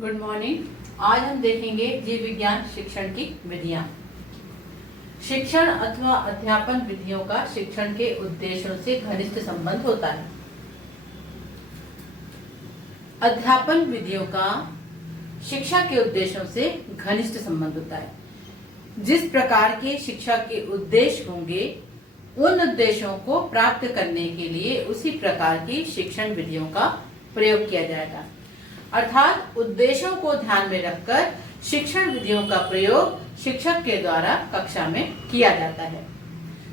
Good morning. आज हम देखेंगे जीव विज्ञान शिक्षण की विधियां। शिक्षण अथवा अध्यापन विधियों का शिक्षण के उद्देश्यों से घनिष्ठ संबंध होता है। अध्यापन विधियों का शिक्षा के उद्देश्यों से घनिष्ठ संबंध होता है। जिस प्रकार के शिक्षा के उद्देश्य होंगे उन उद्देश्यों को प्राप्त करने के लिए उसी प्रकार की शिक्षण विधियों का प्रयोग किया जाएगा। अर्थात उद्देश्यों को ध्यान में रखकर शिक्षण विधियों का प्रयोग शिक्षक के द्वारा कक्षा में किया जाता है।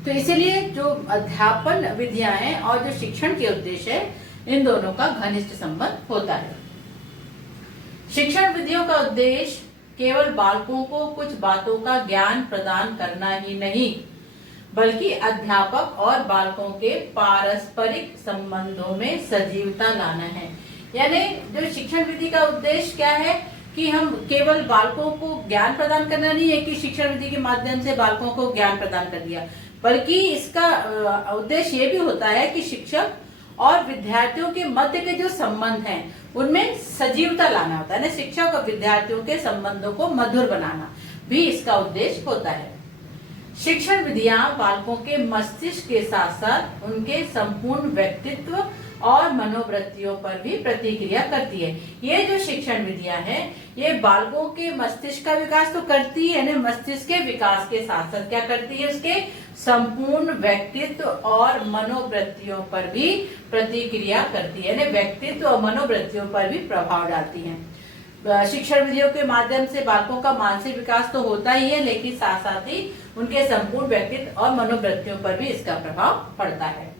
तो इसीलिए जो अध्यापन विधियां हैं और जो शिक्षण के उद्देश्य है, इन दोनों का घनिष्ठ संबंध होता है। शिक्षण विधियों का उद्देश्य केवल बालकों को कुछ बातों का ज्ञान प्रदान करना ही नहीं, बल्कि अध्यापक और बालकों के पारस्परिक संबंधों में सजीवता लाना है। यानी जो शिक्षण विधि का उद्देश्य क्या है कि हम केवल बालकों को ज्ञान प्रदान करना नहीं है कि शिक्षण विधि के माध्यम से बालकों को ज्ञान प्रदान कर दिया, बल्कि इसका उद्देश्य ये भी होता है कि शिक्षक और विद्यार्थियों के मध्य के जो संबंध हैं उनमें सजीवता लाना होता है ना। शिक्षक और विद्यार्थियों के संबंधों को मधुर बनाना भी इसका उद्देश्य होता है। शिक्षण विधियां बालकों के मस्तिष्क के साथ साथ उनके संपूर्ण व्यक्तित्व और मनोवृत्तियों पर भी प्रतिक्रिया करती है। ये जो शिक्षण विधियां हैं ये बालकों के मस्तिष्क का विकास तो करती है ना, मस्तिष्क के विकास के साथ साथ क्या करती है, उसके संपूर्ण व्यक्तित्व और मनोवृत्तियों पर भी प्रतिक्रिया करती है ना, व्यक्तित्व और मनोवृत्तियों पर भी प्रभाव डालती है। शिक्षण विधियों के माध्यम से बालकों का मानसिक विकास तो होता ही है, लेकिन साथ साथ ही उनके संपूर्ण व्यक्तित्व और मनोवृत्तियों पर भी इसका प्रभाव पड़ता है।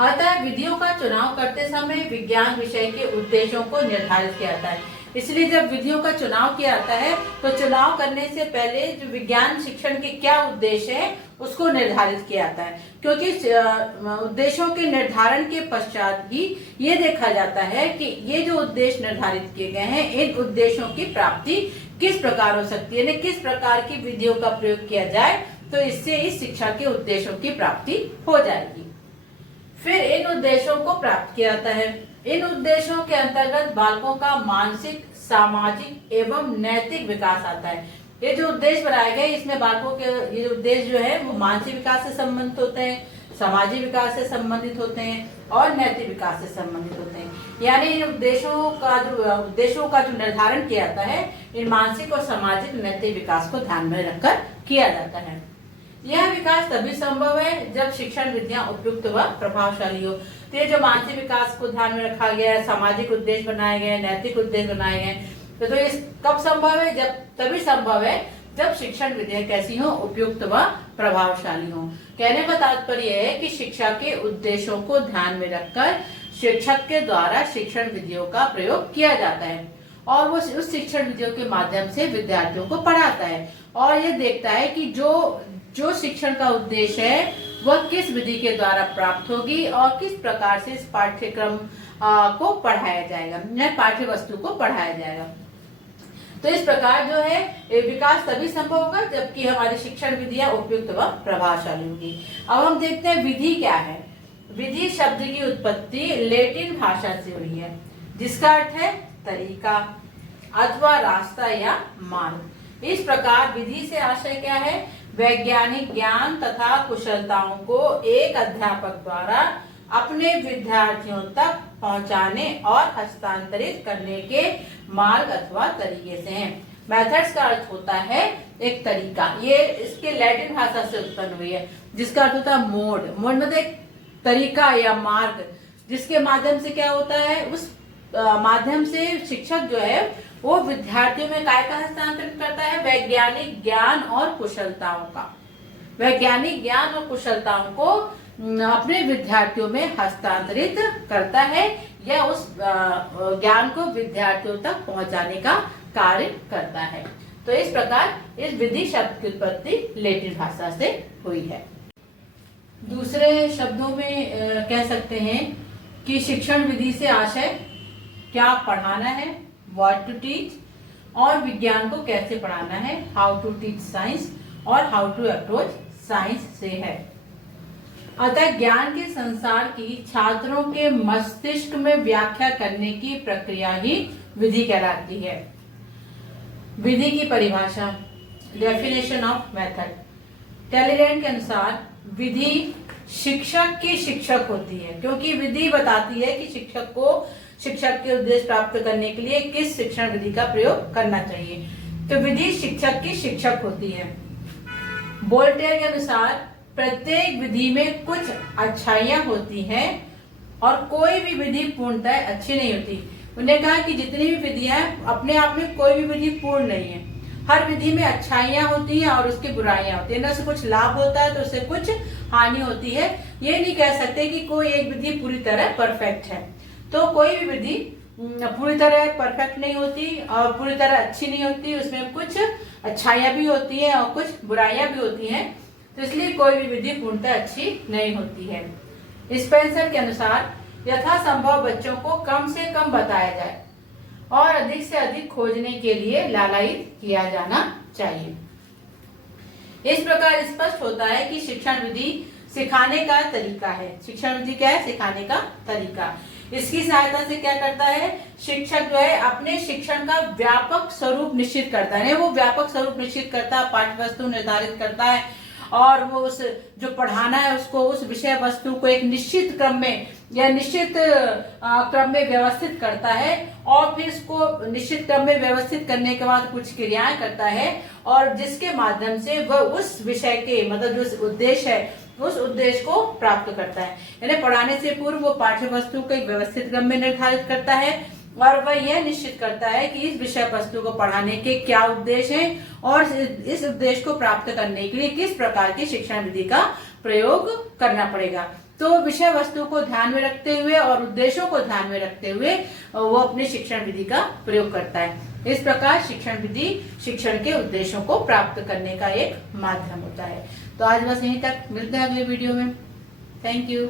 अतः विधियों का चुनाव करते समय विज्ञान विषय के उद्देश्यों को निर्धारित किया जाता है। इसलिए जब विधियों का चुनाव किया जाता है तो चुनाव करने से पहले जो विज्ञान शिक्षण के क्या उद्देश्य है उसको निर्धारित किया जाता है, क्योंकि उद्देश्यों के निर्धारण के पश्चात ही ये देखा जाता है कि ये जो उद्देश्य निर्धारित किए गए हैं इन उद्देश्यों की प्राप्ति किस प्रकार हो सकती है, किस प्रकार की विधियों का प्रयोग किया जाए तो इससे इस शिक्षा के उद्देश्यों की प्राप्ति हो जाएगी। फिर इन उद्देश्यों को प्राप्त किया जाता है। इन उद्देश्यों के अंतर्गत बालकों का मानसिक, सामाजिक एवं नैतिक विकास आता है। ये जो उद्देश्य बनाए गए इसमें बालकों के ये उद्देश्य जो है वो मानसिक विकास से संबंधित होते हैं, सामाजिक विकास से संबंधित होते हैं और नैतिक विकास से संबंधित होते हैं। यानी इन उद्देश्यों का जो निर्धारण किया जाता है इन मानसिक और सामाजिक नैतिक विकास को ध्यान में रखकर किया जाता है। यह विकास तभी संभव है जब शिक्षण विधियां उपयुक्त व प्रभावशाली हो। तो ये जो मानसिक विकास को ध्यान में रखा गया है, सामाजिक उद्देश्य बनाए गए, नैतिक उद्देश्य बनाए गए, तो इस कब संभव है, जब तभी संभव है जब शिक्षण विधियां कैसी हो, उपयुक्त व प्रभावशाली हो। कहने का तात्पर्य है कि शिक्षा के उद्देश्यों को ध्यान में रखकर शिक्षक के द्वारा शिक्षण विधियों का प्रयोग किया जाता है और वो उस शिक्षण विधियों के माध्यम से विद्यार्थियों को पढ़ाता है और ये देखता है कि जो शिक्षण का उद्देश्य है वह किस विधि के द्वारा प्राप्त होगी और किस प्रकार से इस पाठ्यक्रम को पढ़ाया जाएगा, पाठ्य वस्तु को पढ़ाया जाएगा। तो इस प्रकार जो है विकास तभी संभव होगा जबकि हमारी शिक्षण विधियां उपयुक्त व प्रभावशाली होगी। अब हम देखते हैं विधि क्या है। विधि शब्द की उत्पत्ति लैटिन भाषा से हुई है जिसका अर्थ है तरीका अथवा रास्ता या मार्ग। इस प्रकार विधि से आशय क्या है, वैज्ञानिक ज्ञान तथा कुशलताओं को एक अध्यापक द्वारा अपने विद्यार्थियों तक पहुंचाने और हस्तांतरित करने के मार्ग अथवा तरीके से हैं। मेथड्स का अर्थ होता है एक तरीका, ये इसके लैटिन भाषा से उत्पन्न हुई है जिसका अर्थ होता है मोड मतलब एक तरीका या मार्ग, जिसके माध्यम से क्या होता है, उस माध्यम से शिक्षक जो है वो विद्यार्थियों में काय का हस्तांतरण करता है, वैज्ञानिक ज्ञान और कुशलताओं का, वैज्ञानिक ज्ञान और कुशलताओं को अपने विद्यार्थियों में हस्तांतरित करता है या उस ज्ञान को विद्यार्थियों तक पहुंचाने का कार्य करता है। तो इस प्रकार इस विधि शब्द की उत्पत्ति लैटिन भाषा से हुई है। दूसरे शब्दों में कह सकते हैं कि शिक्षण विधि से आशय क्या पढ़ाना है, व्हाट टू टीच, और विज्ञान को कैसे पढ़ाना है, हाउ टू टीच साइंस, और हाउ टू अप्रोच साइंस से है। अतः ज्ञान के संसार की छात्रों के मस्तिष्क में व्याख्या करने की प्रक्रिया ही विधि कहलाती है। विधि की परिभाषा, डेफिनेशन ऑफ मेथड। टैलीलैंड के अनुसार विधि शिक्षक की शिक्षक होती है, क्योंकि विधि बताती है कि शिक्षक को शिक्षक के उद्देश्य प्राप्त करने के लिए किस शिक्षण विधि का प्रयोग करना चाहिए। तो विधि शिक्षक की शिक्षक होती है। वोल्टेयर के अनुसार प्रत्येक विधि में कुछ अच्छाइयां होती हैं और कोई भी विधि पूर्णतः अच्छी नहीं होती। उन्हें कहा कि जितनी भी विधियां अपने आप में कोई भी विधि पूर्ण नहीं है। हर विधि में अच्छाइयां होती हैं और उसकी बुराइयां होती हैं। उससे कुछ लाभ होता है तो उससे कुछ हानि होती है। ये नहीं कह सकते कि कोई एक विधि पूरी तरह परफेक्ट है। तो कोई भी विधि पूरी तरह परफेक्ट नहीं होती और पूरी तरह अच्छी नहीं होती। उसमें कुछ अच्छाइयां भी होती हैं और कुछ बुराइयां भी होती हैं। तो इसलिए कोई भी विधि पूर्णतः अच्छी नहीं होती है। स्पेंसर के अनुसार यथासंभव बच्चों को कम से कम बताया जाए और अधिक से अधिक खोजने के लिए लालायित किया जाना चाहिए। इस प्रकार स्पष्ट होता है कि शिक्षण विधि सिखाने का तरीका है। शिक्षण विधि क्या है? सिखाने का तरीका। इसकी सहायता से क्या करता है? शिक्षक जो है अपने शिक्षण का व्यापक स्वरूप निश्चित करता है। वो व्यापक स्वरूप निश्चित करता है, पाठ्य वस्तु निर्धारित करता है और वो उस जो पढ़ाना है उसको, उस विषय वस्तु को एक निश्चित क्रम में या निश्चित क्रम में व्यवस्थित करता है और फिर इसको निश्चित क्रम में व्यवस्थित करने के बाद कुछ क्रियाएं करता है और जिसके माध्यम से वह उस विषय के मतलब जो उद्देश्य है उस उद्देश्य को प्राप्त करता है। यानी पढ़ाने से पूर्व वो पाठ्य वस्तु को एक व्यवस्थित क्रम में निर्धारित करता है और वह यह निश्चित करता है कि इस विषय वस्तु को पढ़ाने के क्या उद्देश्य हैं और इस उद्देश्य को प्राप्त करने के लिए किस प्रकार की शिक्षण विधि का प्रयोग करना पड़ेगा। तो विषय वस्तु को ध्यान में रखते हुए और उद्देश्यों को ध्यान में रखते हुए वो अपनी शिक्षण विधि का प्रयोग करता है। इस प्रकार शिक्षण विधि शिक्षण के उद्देश्यों को प्राप्त करने का एक माध्यम होता है। तो आज बस यहीं तक, मिलते हैं अगले वीडियो में। Thank you.